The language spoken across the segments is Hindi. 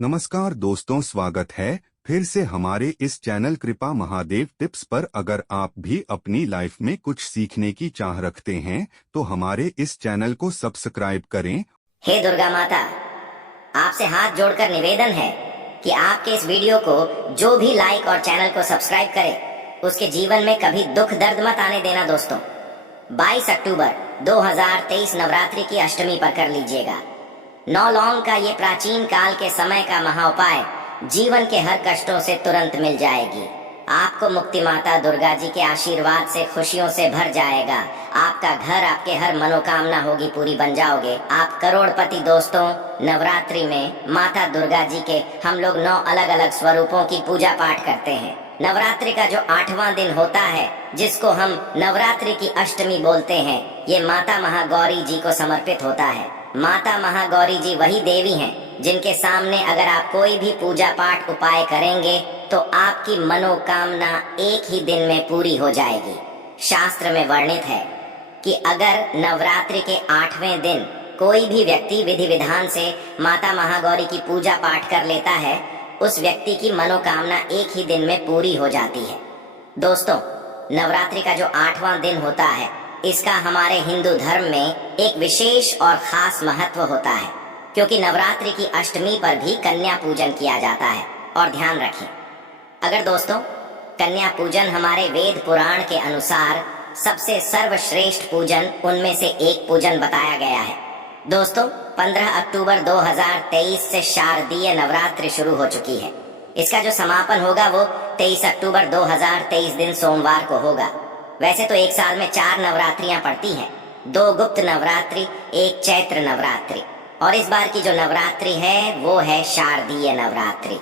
नमस्कार दोस्तों, स्वागत है फिर से हमारे इस चैनल कृपा महादेव टिप्स पर। अगर आप भी अपनी लाइफ में कुछ सीखने की चाह रखते हैं तो हमारे इस चैनल को सब्सक्राइब करें। हे दुर्गा माता, आपसे हाथ जोड़कर निवेदन है कि आपके इस वीडियो को जो भी लाइक और चैनल को सब्सक्राइब करे उसके जीवन में कभी दुख दर्द मत आने देना। दोस्तों, 22 अक्टूबर 2023 नवरात्रि की अष्टमी पर कर लीजिएगा। 9 लौंग का ये प्राचीन काल के समय का महाउपाय जीवन के हर कष्टों से तुरंत मिल जाएगी। आपको मुक्ति माता दुर्गा जी के आशीर्वाद से खुशियों से भर जाएगा। आपका घर, आपके हर मनोकामना होगी पूरी, बन जाओगे आप करोड़पति। दोस्तों, नवरात्रि में माता दुर्गा जी के हम लोग 9 अलग अलग स्वरूपों की पूजा पाठ करते हैं। नवरात्रि का जो 8वां दिन होता है, जिसको हम नवरात्रि की अष्टमी बोलते हैं, ये माता महागौरी जी को समर्पित होता है। माता महागौरी जी वही देवी हैं जिनके सामने अगर आप कोई भी पूजा पाठ उपाय करेंगे तो आपकी मनोकामना एक ही दिन में पूरी हो जाएगी। शास्त्र में वर्णित है कि अगर नवरात्रि के 8वें दिन कोई भी व्यक्ति विधि विधान से माता महागौरी की पूजा पाठ कर लेता है, उस व्यक्ति की मनोकामना एक ही दिन में पूरी हो जाती है। दोस्तों, नवरात्रि का जो 8वां दिन होता है, इसका हमारे हिंदू धर्म में एक विशेष और खास महत्व होता है, क्योंकि नवरात्रि की अष्टमी पर भी कन्या पूजन किया जाता है। और ध्यान रखें, अगर दोस्तों कन्या पूजन हमारे वेद पुराण के अनुसार सबसे सर्वश्रेष्ठ पूजन उनमें से एक पूजन बताया गया है। दोस्तों, 15 अक्टूबर 2023 से शारदीय नवरात्रि शुरू हो चुकी है। इसका जो समापन होगा वो 23 अक्टूबर 2023 दिन सोमवार को होगा। वैसे तो एक साल में 4 नवरात्रियां पड़ती हैं, 2 गुप्त नवरात्रि, 1 चैत्र नवरात्रि, और इस बार की जो नवरात्रि है वो है शारदीय नवरात्रि।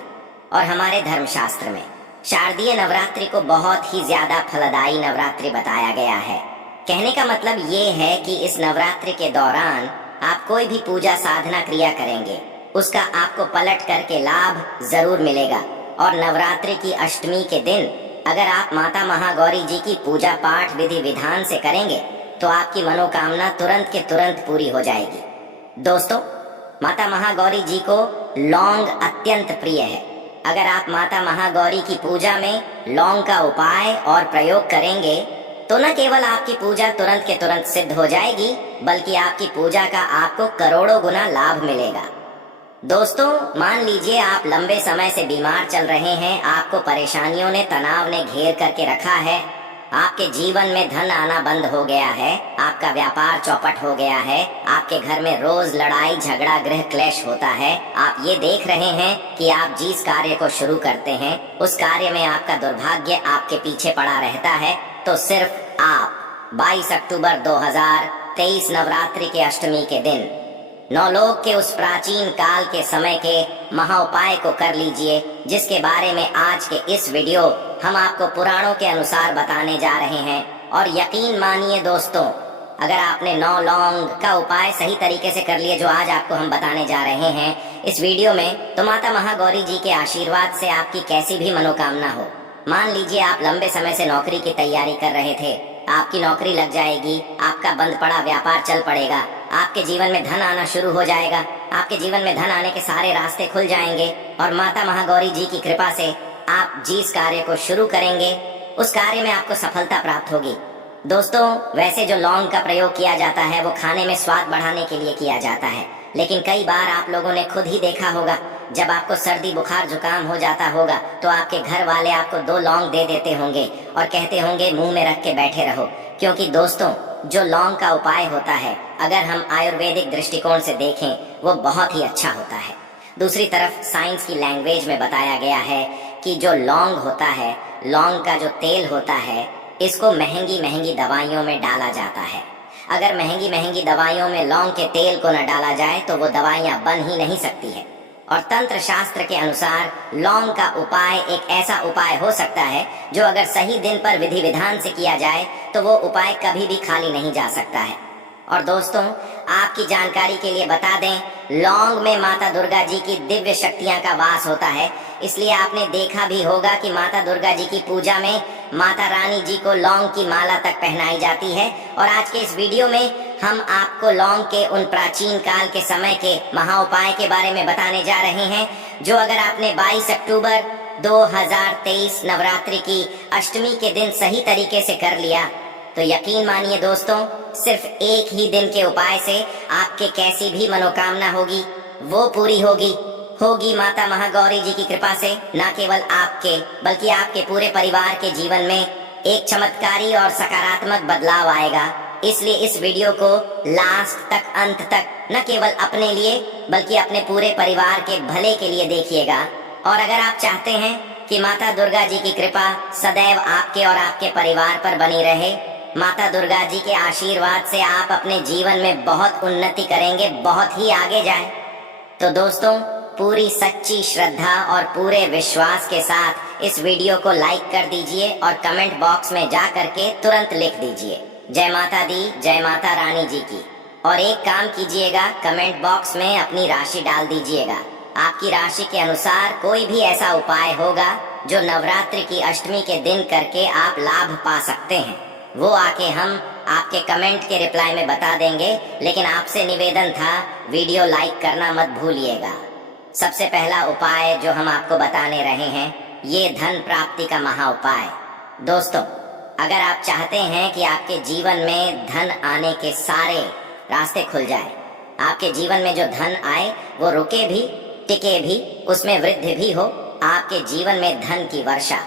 और हमारे धर्मशास्त्र में शारदीय नवरात्रि को बहुत ही ज्यादा फलदायी नवरात्रि बताया गया है। कहने का मतलब ये है कि इस नवरात्रि के दौरान आप कोई भी पूजा साधना क्रिया करेंगे, उसका आपको पलट करके लाभ जरूर मिलेगा। और नवरात्रि की अष्टमी के दिन अगर आप माता महागौरी जी की पूजा पाठ विधि विधान से करेंगे तो आपकी मनोकामना तुरंत के तुरंत पूरी हो जाएगी। दोस्तों, माता महागौरी जी को लौंग अत्यंत प्रिय है। अगर आप माता महागौरी की पूजा में लौंग का उपाय और प्रयोग करेंगे तो न केवल आपकी पूजा तुरंत के तुरंत सिद्ध हो जाएगी, बल्कि आपकी पूजा का आपको करोड़ों गुना लाभ मिलेगा। दोस्तों, मान लीजिए आप लंबे समय से बीमार चल रहे हैं, आपको परेशानियों ने, तनाव ने घेर करके रखा है, आपके जीवन में धन आना बंद हो गया है, आपका व्यापार चौपट हो गया है, आपके घर में रोज लड़ाई झगड़ा गृह क्लेश होता है, आप ये देख रहे हैं कि आप जिस कार्य को शुरू करते हैं उस कार्य में आपका दुर्भाग्य आपके पीछे पड़ा रहता है, तो सिर्फ आप 22 अक्टूबर 2023 नवरात्रि के अष्टमी के दिन 9 लोक के उस प्राचीन काल के समय के महाउपाय को कर लीजिए, जिसके बारे में आज के इस वीडियो हम आपको पुराणों के अनुसार बताने जा रहे हैं। और यकीन मानिए दोस्तों, अगर आपने 9 लौंग का उपाय सही तरीके से कर लिए जो आज आपको हम बताने जा रहे हैं इस वीडियो में, तो माता महागौरी जी के आशीर्वाद से आपकी कैसी भी मनोकामना हो, मान लीजिए आप लंबे समय से नौकरी की तैयारी कर रहे थे, आपकी नौकरी लग जाएगी, आपका बंद पड़ा व्यापार चल पड़ेगा, आपके जीवन में धन आना शुरू हो जाएगा, आपके जीवन में धन आने के सारे रास्ते खुल जाएंगे, और माता महागौरी जी की कृपा से आप जिस कार्य को शुरू करेंगे उस कार्य में आपको सफलता प्राप्त होगी। दोस्तों, वैसे जो लौंग का प्रयोग किया जाता है वो खाने में स्वाद बढ़ाने के लिए किया जाता है, लेकिन कई बार आप लोगों ने खुद ही देखा होगा, जब आपको सर्दी बुखार जुकाम हो जाता होगा तो आपके घर वाले आपको 2 लौंग दे देते होंगे और कहते होंगे मुंह में रख के बैठे रहो। क्योंकि दोस्तों, जो लौंग का उपाय होता है, अगर हम आयुर्वेदिक दृष्टिकोण से देखें, वो बहुत ही अच्छा होता है। दूसरी तरफ साइंस की लैंग्वेज में बताया गया है कि जो लौंग होता है, लौंग का जो तेल होता है, इसको महंगी महंगी दवाइयों में डाला जाता है। अगर महंगी महंगी दवाइयों में लौंग के तेल को न डाला जाए तो वो दवाइयां बन ही नहीं सकती है। और तंत्र शास्त्र के अनुसार लौंग का उपाय एक ऐसा उपाय हो सकता है जो अगर सही दिन पर विधि विधान से किया जाए तो वो उपाय कभी भी खाली नहीं जा सकता है। और दोस्तों, आपकी जानकारी के लिए बता दें, लौंग में माता दुर्गा जी की दिव्य शक्तियां का वास होता है, इसलिए आपने देखा भी होगा कि माता दुर्गा जी की पूजा में माता रानी जी को लौंग की माला तक पहनाई जाती है। और आज के इस वीडियो में हम आपको लौंग के उन प्राचीन काल के समय के महाउपाय के बारे में बताने जा रहे हैं। जो अगर आपने 22 अक्टूबर 2023 नवरात्रि की अष्टमी के दिन सही तरीके से कर लिया तो यकीन मानिए दोस्तों, सिर्फ एक ही दिन के उपाय से आपके कैसी भी मनोकामना होगी वो पूरी होगी माता महागौरी जी की कृपा से। न केवल आपके बल्कि आपके पूरे परिवार के जीवन में एक चमत्कारी और सकारात्मक बदलाव आएगा। इसलिए इस वीडियो को लास्ट तक, अंत तक न केवल अपने लिए बल्कि अपने पूरे परिवार के भले के लिए देखिएगा। और अगर आप चाहते हैं कि माता दुर्गा जी की कृपा सदैव आपके और आपके परिवार पर बनी रहे, माता दुर्गा जी के आशीर्वाद से आप अपने जीवन में बहुत उन्नति करेंगे, बहुत ही आगे जाए, तो दोस्तों पूरी सच्ची श्रद्धा और पूरे विश्वास के साथ इस वीडियो को लाइक कर दीजिए और कमेंट बॉक्स में जा करके तुरंत लिख दीजिए जय माता दी, जय माता रानी जी की। और एक काम कीजिएगा, कमेंट बॉक्स में अपनी राशि डाल दीजिएगा। आपकी राशि के अनुसार कोई भी ऐसा उपाय होगा जो नवरात्रि की अष्टमी के दिन करके आप लाभ पा सकते हैं, वो आके हम आपके कमेंट के रिप्लाई में बता देंगे। लेकिन आपसे निवेदन था, वीडियो लाइक करना मत भूलिएगा। सबसे पहला उपाय जो हम आपको बताने रहे हैं, ये धन प्राप्ति का महा उपाय। दोस्तों, अगर आप चाहते हैं कि आपके जीवन में धन आने के सारे रास्ते खुल जाए, आपके जीवन में जो धन आए वो रुके भी, टिके भी, उसमें वृद्धि भी हो, आपके जीवन में धन की वर्षा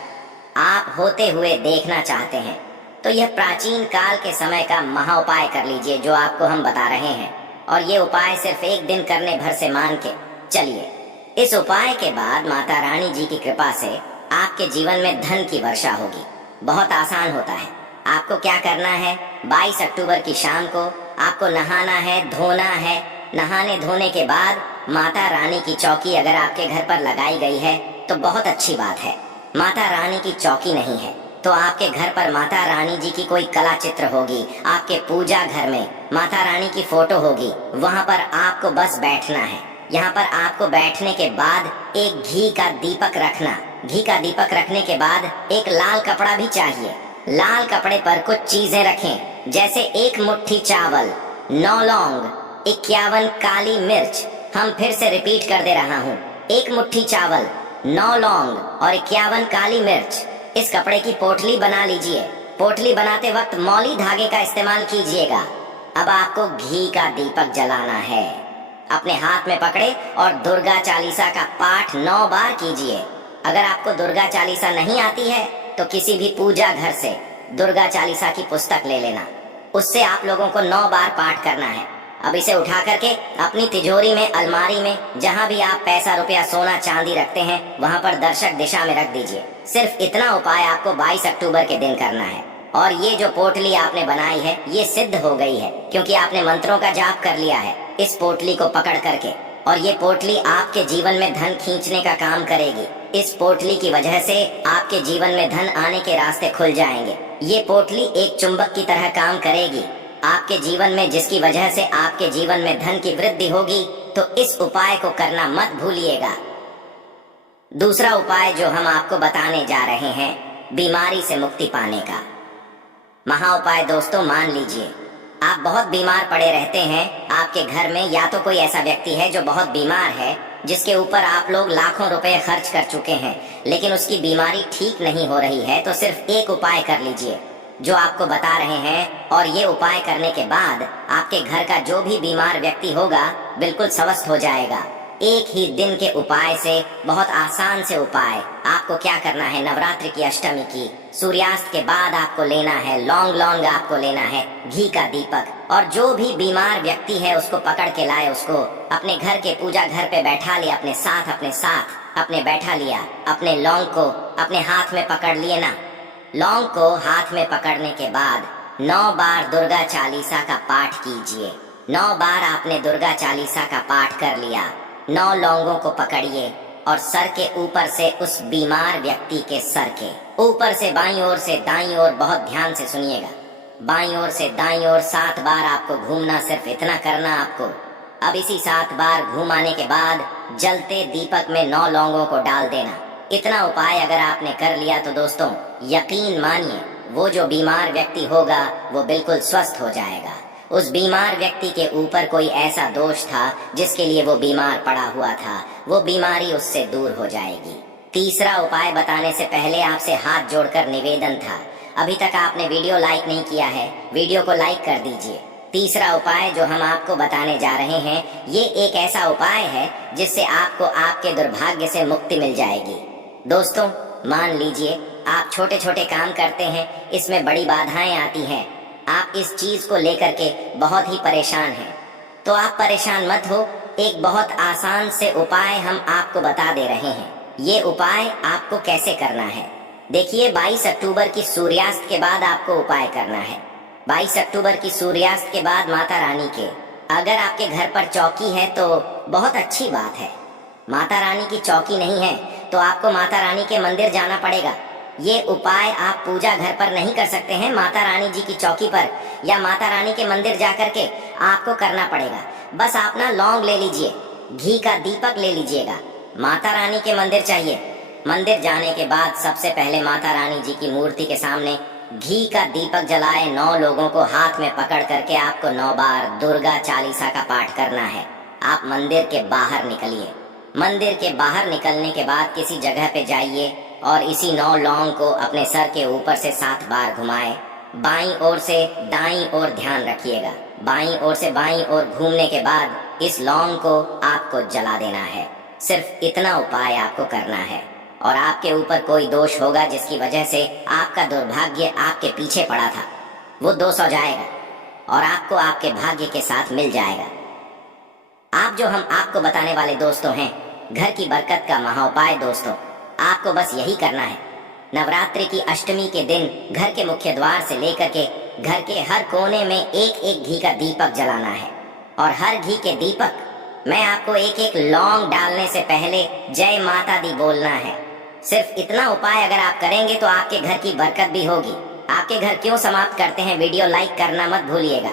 आप होते हुए देखना चाहते हैं, तो यह प्राचीन काल के समय का महा उपाय कर लीजिए जो आपको हम बता रहे हैं। और ये उपाय सिर्फ एक दिन करने भर से मान के चलिए। इस उपाय के बाद माता रानी जी की कृपा से आपके जीवन में धन की वर्षा होगी। बहुत आसान होता है। आपको क्या करना है, 22 अक्टूबर की शाम को आपको नहाना है, धोना है। नहाने धोने के बाद माता रानी की चौकी अगर आपके घर पर लगाई गई है तो बहुत अच्छी बात है। माता रानी की चौकी नहीं है तो आपके घर पर माता रानी जी की कोई कला चित्र होगी, आपके पूजा घर में माता रानी की फोटो होगी, वहाँ पर आपको बस बैठना है। यहाँ पर आपको बैठने के बाद एक घी का दीपक रखना। घी का दीपक रखने के बाद एक लाल कपड़ा भी चाहिए। लाल कपड़े पर कुछ चीजें रखें, जैसे एक मुट्ठी चावल, 9 लौंग, 51 काली मिर्च। हम फिर से रिपीट कर दे रहा हूँ, एक मुट्ठी चावल, 9 लौंग और 51 काली मिर्च। इस कपड़े की पोटली बना लीजिए। पोटली बनाते वक्त मौली धागे का इस्तेमाल कीजिएगा। अब आपको घी का दीपक जलाना है। अपने हाथ में पकड़े और दुर्गा चालीसा का पाठ 9 बार कीजिए। अगर आपको दुर्गा चालीसा नहीं आती है तो किसी भी पूजा घर से दुर्गा चालीसा की पुस्तक ले लेना, उससे आप लोगों को 9 बार पाठ करना है। अब इसे उठा करके अपनी तिजोरी में, अलमारी में, जहाँ भी आप पैसा, रुपया, सोना, चांदी रखते हैं वहाँ पर दर्शक दिशा में रख दीजिए। सिर्फ इतना उपाय आपको 22 अक्टूबर के दिन करना है। और ये जो पोटली आपने बनाई है ये सिद्ध हो गई है क्योंकि आपने मंत्रों का जाप कर लिया है इस पोटली को पकड़ करके। और ये पोटली आपके जीवन में धन खींचने का काम करेगी। इस पोटली की वजह से आपके जीवन में धन आने के रास्ते खुल जाएंगे। ये पोटली एक चुंबक की तरह काम करेगी आपके जीवन में, जिसकी वजह से आपके जीवन में धन की वृद्धि होगी। तो इस उपाय को करना मत भूलिएगा। दूसरा उपाय जो हम आपको बताने जा रहे हैं, बीमारी से मुक्ति पाने का महा उपाय। दोस्तों मान लीजिए आप बहुत बीमार पड़े रहते हैं। आपके घर में या तो कोई ऐसा व्यक्ति है जो बहुत बीमार है, जिसके ऊपर आप लोग लाखों रुपए खर्च कर चुके हैं, लेकिन उसकी बीमारी ठीक नहीं हो रही है। तो सिर्फ एक उपाय कर लीजिए जो आपको बता रहे हैं। और ये उपाय करने के बाद आपके घर का जो भी बीमार व्यक्ति होगा बिल्कुल स्वस्थ हो जाएगा। एक ही दिन के उपाय से, बहुत आसान से उपाय। आपको क्या करना है, नवरात्रि की अष्टमी की सूर्यास्त के बाद आपको लेना है लौंग आपको लेना है, घी का दीपक। और जो भी बीमार व्यक्ति है उसको पकड़ के लाए, उसको अपने घर के पूजा घर पे बैठा लिया, अपने साथ अपने बैठा लिया। अपने लौंग को अपने हाथ में पकड़ लिए ना। लौंग को हाथ में पकड़ने के बाद 9 बार दुर्गा चालीसा का पाठ कीजिए। 9 बार आपने दुर्गा चालीसा का पाठ कर लिया। 9 लौंगों को पकड़िए और सर के ऊपर से, उस बीमार व्यक्ति के सर के ऊपर से बाईं ओर से दाईं ओर, बहुत ध्यान से सुनिएगा, बाईं ओर से दाईं ओर 7 बार आपको घूमना। सिर्फ इतना करना आपको। अब इसी 7 बार घूमाने के बाद जलते दीपक में 9 लौंगों को डाल देना। इतना उपाय अगर आपने कर लिया तो दोस्तों, यकीन मानिए वो जो बीमार व्यक्ति होगा वो बिल्कुल स्वस्थ हो जाएगा। उस बीमार व्यक्ति के ऊपर कोई ऐसा दोष था जिसके लिए वो बीमार पड़ा हुआ था, वो बीमारी उससे दूर हो जाएगी। तीसरा उपाय बताने से पहले आपसे हाथ जोड़कर निवेदन था, अभी तक आपने वीडियो लाइक नहीं किया है, वीडियो को लाइक कर दीजिए। तीसरा उपाय जो हम आपको बताने जा रहे हैं, ये एक ऐसा उपाय है जिससे आपको आपके दुर्भाग्य से मुक्ति मिल जाएगी। दोस्तों, मान लीजिए आप छोटे छोटे काम करते हैं, इसमें बड़ी बाधाएं आती हैं, आप इस चीज को लेकर के बहुत ही परेशान हैं, तो आप परेशान मत हो, एक बहुत आसान से उपाय हम आपको बता दे रहे हैं। ये उपाय आपको कैसे करना है, देखिए 22 अक्टूबर की सूर्यास्त के बाद आपको उपाय करना है। 22 अक्टूबर की सूर्यास्त के बाद माता रानी के, अगर आपके घर पर चौकी है तो बहुत अच्छी बात है। माता रानी की चौकी नहीं है तो आपको माता रानी के मंदिर जाना पड़ेगा। ये उपाय आप पूजा घर पर नहीं कर सकते हैं, माता रानी जी की चौकी पर या माता रानी के मंदिर जाकर के आपको करना पड़ेगा। बस आप ना लौंग ले लीजिए, घी का दीपक ले लीजिएगा, माता रानी के मंदिर चाहिए। मंदिर जाने के बाद सबसे पहले माता रानी जी की मूर्ति के सामने घी का दीपक जलाए 9 लोगों को हाथ में पकड़ करके आपको 9 बार दुर्गा चालीसा का पाठ करना है। आप मंदिर के बाहर निकलिए। मंदिर के बाहर निकलने के बाद किसी जगह पे जाइए और इसी 9 लौंग को अपने सर के ऊपर से 7 बार घुमाएं। बाईं ओर से दाईं ओर ध्यान रखिएगा। बाईं ओर से बाईं ओर घूमने के बाद इस लौंग को आपको जला देना है। सिर्फ इतना उपाय आपको करना है और आपके ऊपर कोई दोष होगा जिसकी वजह से आपका दुर्भाग्य आपके पीछे पड़ा था, वो दोष हो जाएगा और आपको आपके भाग्य के साथ मिल जाएगा। आप जो हम आपको बताने वाले दोस्तों हैं, घर की बरकत का महाउपाय दोस्तों, आपको बस यही करना है। नवरात्रि की अष्टमी के दिन घर के मुख्य द्वार से लेकर के घर के हर कोने में एक एक घी का दीपक जलाना है और हर घी के दीपक मैं आपको एक एक लौंग डालने से पहले जय माता दी बोलना है। सिर्फ इतना उपाय अगर आप करेंगे तो आपके घर की बरकत भी होगी। आपके घर क्यों समाप्त करते हैं, वीडियो लाइक करना मत भूलिएगा।